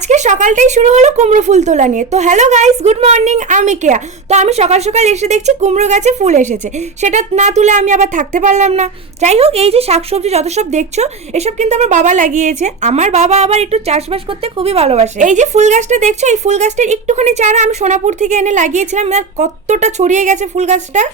আজকে সকালটাই শুরু হলো কুমড়ো ফুল তোলা নিয়ে। তো হ্যালো গাইস, গুড মর্নিং, আমি কেয়া। তো আমি সকাল সকাল এসে দেখছি কুমড়ো গাছে ফুল এসেছে, সেটা না তুলে আমি আবার থাকতে পারলাম না। যাই হোক, এই যে শাকসবজি যত সব দেখছো, এসব কিন্তু আমার বাবা লাগিয়েছে। আমার বাবা আবার একটু চাষবাস করতে খুবই ভালোবাসে। এই যে ফুল গাছটা দেখছো, এই ফুল গাছটার একটুখানি চারা আমি সোনাপুর থেকে এনে লাগিয়েছিলাম, আর কতটা ছড়িয়ে গেছে ফুল গাছটা।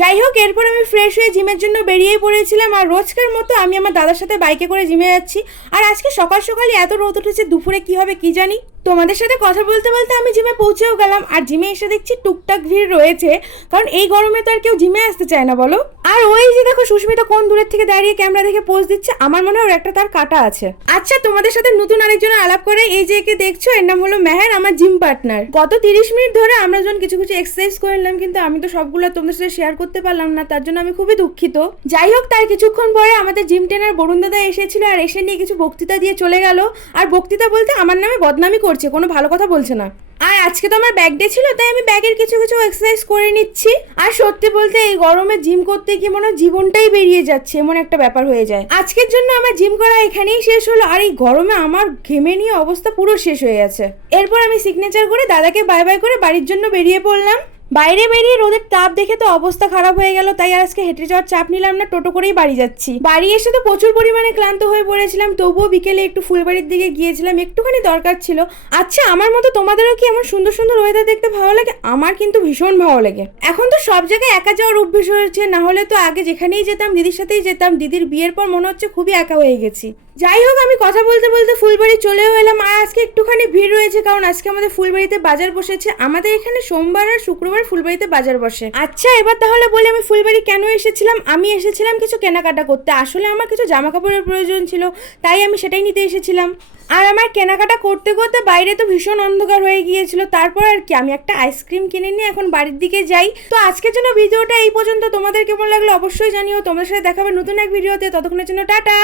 যাই হোক, এরপর আমি ফ্রেশ হয়ে জিমের জন্য বেরিয়েই পড়েছিলাম। আর রোজকার মতো আমি আমার দাদার সাথে বাইকে করে জিমে যাচ্ছি। আর আজকে সকাল সকালই এত রোদ উঠেছে, দুপুরে কি হবে কি জানি। তোমাদের সাথে কথা বলতে বলতে আমি জিমে পৌঁছেও গেলাম। আর জিমে এসে দেখছি টুকটাক ভিড় রয়েছে, কারণ এই গরমে তো আর কেউ জিমে আসতে চায় না, বলো। আর ওই যে দেখো, সুস্মিতা কোন দূরের থেকে দাঁড়িয়ে ক্যামেরা দেখে পোজ দিচ্ছে। আমার মনে হয় ওর একটা তার কাটা আছে। আচ্ছা, তোমাদের সাথে নতুন আরেকজনের আলাপ করে। এই যে একে দেখছো, এর নাম হলো মেহের, আমার জিম পার্টনার। গত 30 মিনিট ধরে আমরা যখন কিছু কিছু এক্সারসাইজ করে নিলাম, কিন্তু আমি তো সবগুলো তোমাদের সাথে শেয়ার করতে পারলাম না, তার জন্য আমি খুবই দুঃখিত। যাই হোক, তার কিছুক্ষণ পরে আমাদের জিম ট্রেনার বরুণ দাদা এসেছিল, আর এসে নিয়ে কিছু বক্তৃতা দিয়ে চলে গেল। আর বক্তৃতা বলতে আমার নামে বদনামি করছে, কোনো ভালো কথা বলছে না। আর আজকে তো আমার ব্যাগ ডে ছিল, তাই আমি ব্যাগের কিছু কিছু এক্সারসাইজ করে নিচ্ছি। আর সত্যি বলতে এই গরমে জিম করতে গিয়ে মনে হয় জীবনটাই বেরিয়ে যাচ্ছে, এমন একটা ব্যাপার হয়ে যায়। আজকের জন্য আমার জিম করা এখানেই শেষ হলো। আর এই গরমে আমার ঘেমে নিয়ে অবস্থা পুরো শেষ হয়ে গেছে। এরপর আমি সিগনেচার করে দাদাকে বাই বাই করে বাড়ির জন্য বেরিয়ে পড়লাম। বাইরে বেরিয়ে রোদের তাপ দেখে তো অবস্থা খারাপ হয়ে গেল, তাই আর আজকে হেঁটে যাওয়ার চাপ নিলাম না, টোটো করেই বাড়ি যাচ্ছি। বাড়ি এসে তো প্রচুর পরিমাণে ক্লান্ত হয়ে পড়েছিলাম, তবুও বিকেলে একটু ফুলবাড়ির দিকে গিয়েছিলাম, একটুখানি দরকার ছিল। আচ্ছা, আমার মতো তোমাদেরও কি এমন সুন্দর সুন্দর ওয়েদার দেখতে ভালো লাগে? আমার কিন্তু ভীষণ ভালো লাগে। এখন তো সব জায়গায় একা যাওয়ার অভ্যেস হয়েছে, না হলে তো আগে যেখানেই যেতাম দিদির সাথেই যেতাম। দিদির বিয়ের পর মনে হচ্ছে খুবই একা হয়ে গেছি। যাই হোক, আমি কথা বলতে বলতে ফুলবাড়ি চলেও এলাম। আর আজকে একটুখানি ভিড় রয়েছে, কারণ আজকে আমাদের ফুলবাড়িতে বাজার বসেছে। আমাদের এখানে সোমবার আর শুক্রবার ফুলবাড়িতে বাজার বসে। আচ্ছা, এবার তাহলে বলি আমি ফুলবাড়ি কেন এসেছিলাম। আমি এসেছিলাম কিছু কেনাকাটা করতে। আসলে আমার কিছু জামা কাপড়ের প্রয়োজন ছিল, তাই আমি সেটাই নিতে এসেছিলাম। আর আমার কেনাকাটা করতে করতে বাইরে তো ভীষণ অন্ধকার হয়ে গিয়েছিল। তারপর আর কি, আমি একটা আইসক্রিম কিনে নিয়ে এখন বাড়ির দিকে যাই। তো আজকের জন্য ভিডিওটা এই পর্যন্ত। তোমাদের কেমন লাগলো অবশ্যই জানিও। তোমাদের সাথে দেখাবে নতুন এক ভিডিওতে। ততক্ষণের জন্য টাটা।